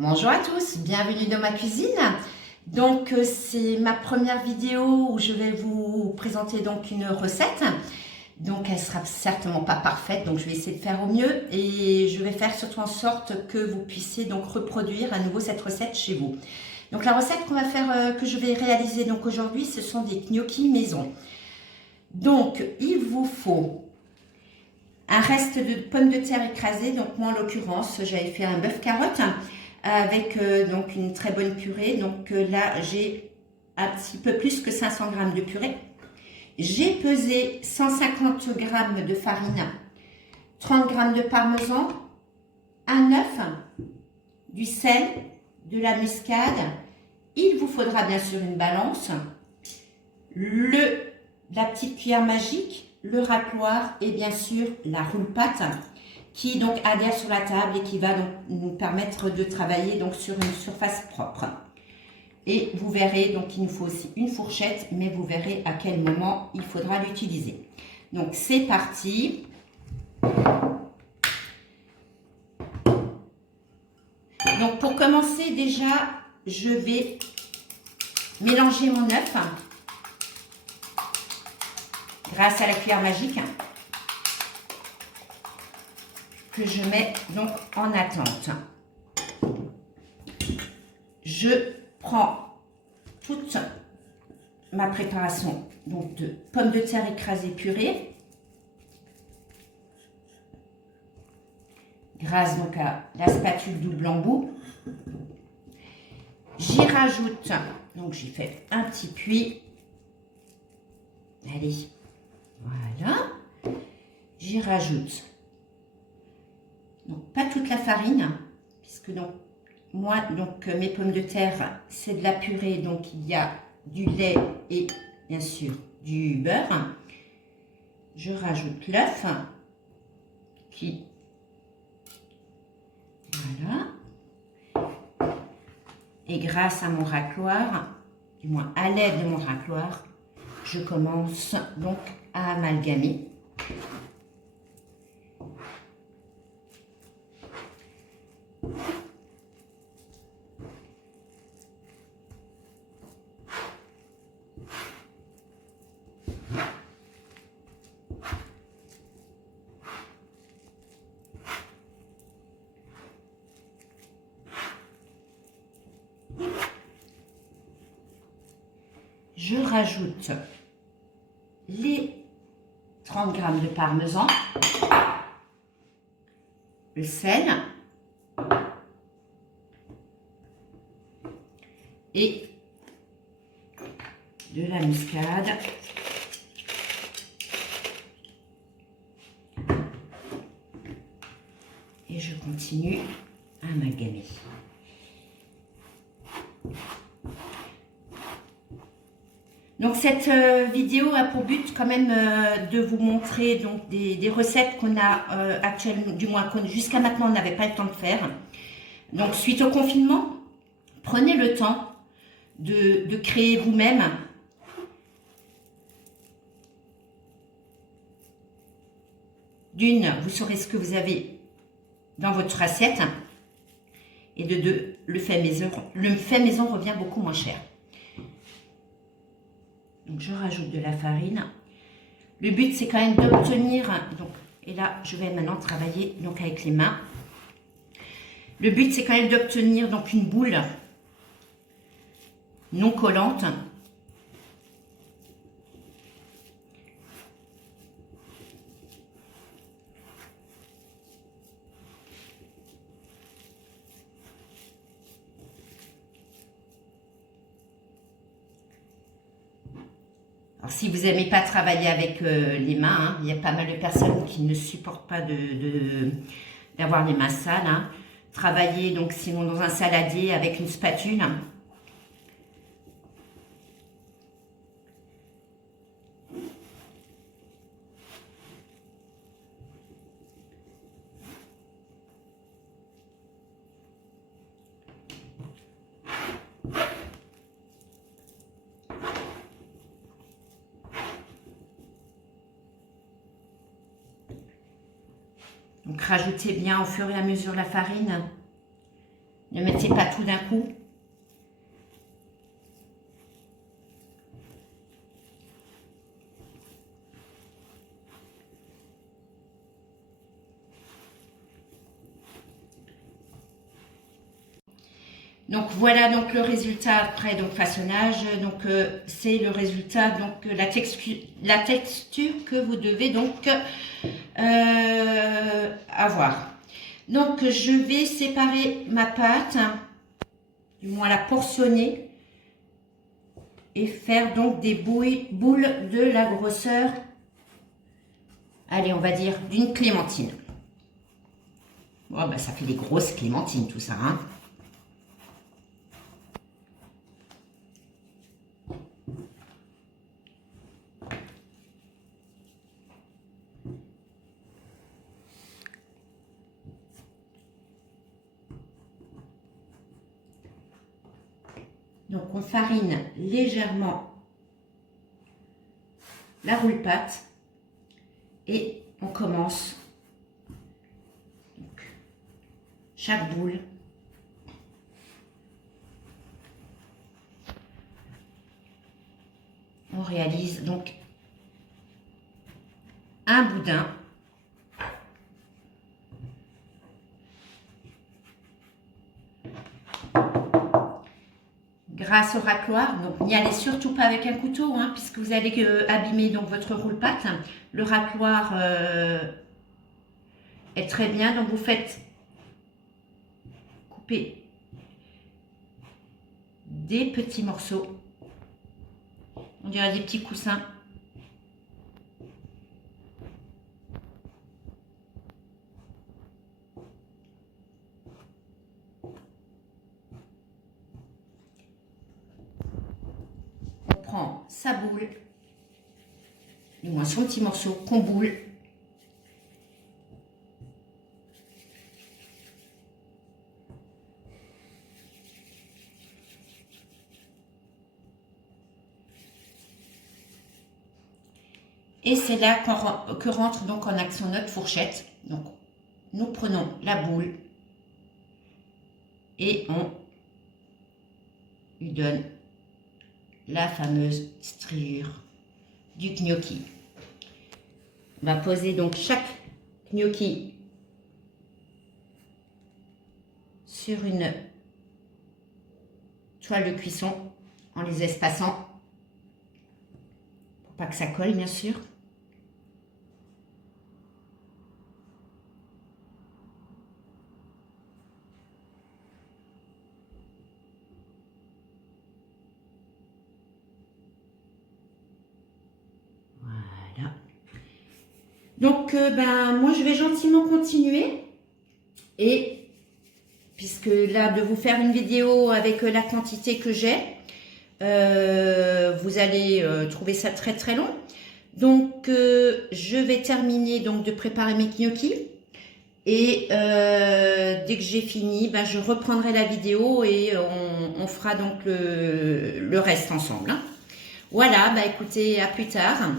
Bonjour à tous, bienvenue dans ma cuisine. Donc c'est ma première vidéo où je vais vous présenter donc une recette. Donc elle sera certainement pas parfaite, donc je vais essayer de faire au mieux et je vais faire surtout en sorte que vous puissiez donc reproduire à nouveau cette recette chez vous. Donc la recette qu'on va faire, que je vais réaliser donc aujourd'hui, ce sont des gnocchis maison. Donc il vous faut un reste de pommes de terre écrasées, donc moi en l'occurrence j'avais fait un bœuf carotte avec donc une très bonne purée. Donc là j'ai un petit peu plus que 500 g de purée. J'ai pesé 150 g de farine, 30 g de parmesan, un œuf, du sel, de la muscade. Il vous faudra bien sûr une balance, la petite cuillère magique, le râtoir et bien sûr la roule-pâte qui donc adhère sur la table et qui va donc nous permettre de travailler donc sur une surface propre. Et vous verrez, donc il nous faut aussi une fourchette, mais vous verrez à quel moment il faudra l'utiliser. Donc c'est parti. Donc pour commencer déjà, je vais mélanger mon œuf grâce à la cuillère magique que je mets donc en attente. Je prends toute ma préparation donc de pommes de terre écrasées purée grâce donc à la spatule double embout. J'y rajoute, donc j'ai fait un petit puits. Allez, voilà. J'y rajoute donc pas toute la farine, puisque donc moi donc mes pommes de terre c'est de la purée, donc il y a du lait et bien sûr du beurre. Je rajoute l'œuf qui, voilà, et grâce à mon racloir, du moins à l'aide de mon racloir, je commence donc à amalgamer. Je rajoute les 30 g de parmesan, le sel et de la muscade. Et je continue à amalgamer. Donc cette vidéo a pour but quand même de vous montrer donc des recettes qu'on a actuellement, du moins jusqu'à maintenant on n'avait pas le temps de faire. Donc suite au confinement, prenez le temps de créer vous-même d'une, vous saurez ce que vous avez dans votre assiette, et de deux, le fait maison revient beaucoup moins cher. Donc je rajoute de la farine. Le but c'est quand même d'obtenir, donc, et là je vais maintenant travailler donc avec les mains. Le but c'est quand même d'obtenir donc une boule non collante. Alors, si vous n'aimez pas travailler avec les mains, il y a pas mal de personnes qui ne supportent pas d'avoir les mains sales. Travaillez donc sinon dans un saladier avec une spatule. Donc rajoutez bien au fur et à mesure la farine. Ne mettez pas tout d'un coup. Donc voilà donc le résultat après donc façonnage. Donc c'est le résultat, donc la texture que vous devez donc avoir. Donc je vais séparer ma pâte, du moins la portionner et faire donc des boules de la grosseur, allez on va dire d'une clémentine. Bon ben ça fait des grosses clémentines tout ça hein. Donc on farine légèrement la roule pâte et on commence donc, chaque boule on réalise donc un boudin. Grâce au racloir, donc n'y allez surtout pas avec un couteau, hein, puisque vous allez abîmer donc votre roule-pâte. Le racloir est très bien, donc vous faites couper des petits morceaux, on dirait des petits coussins. Prend sa boule, du moins son petit morceau qu'on boule. Et c'est là que rentre donc en action notre fourchette. Donc nous prenons la boule et on lui donne la fameuse striure du gnocchi. On va poser donc chaque gnocchi sur une toile de cuisson en les espaçant pour pas que ça colle bien sûr. Donc, moi, je vais gentiment continuer. Et puisque là, de vous faire une vidéo avec la quantité que j'ai, vous allez trouver ça très très long. Donc, je vais terminer donc de préparer mes gnocchis. Et dès que j'ai fini, je reprendrai la vidéo et on fera donc le reste ensemble. Hein. Voilà, écoutez, à plus tard.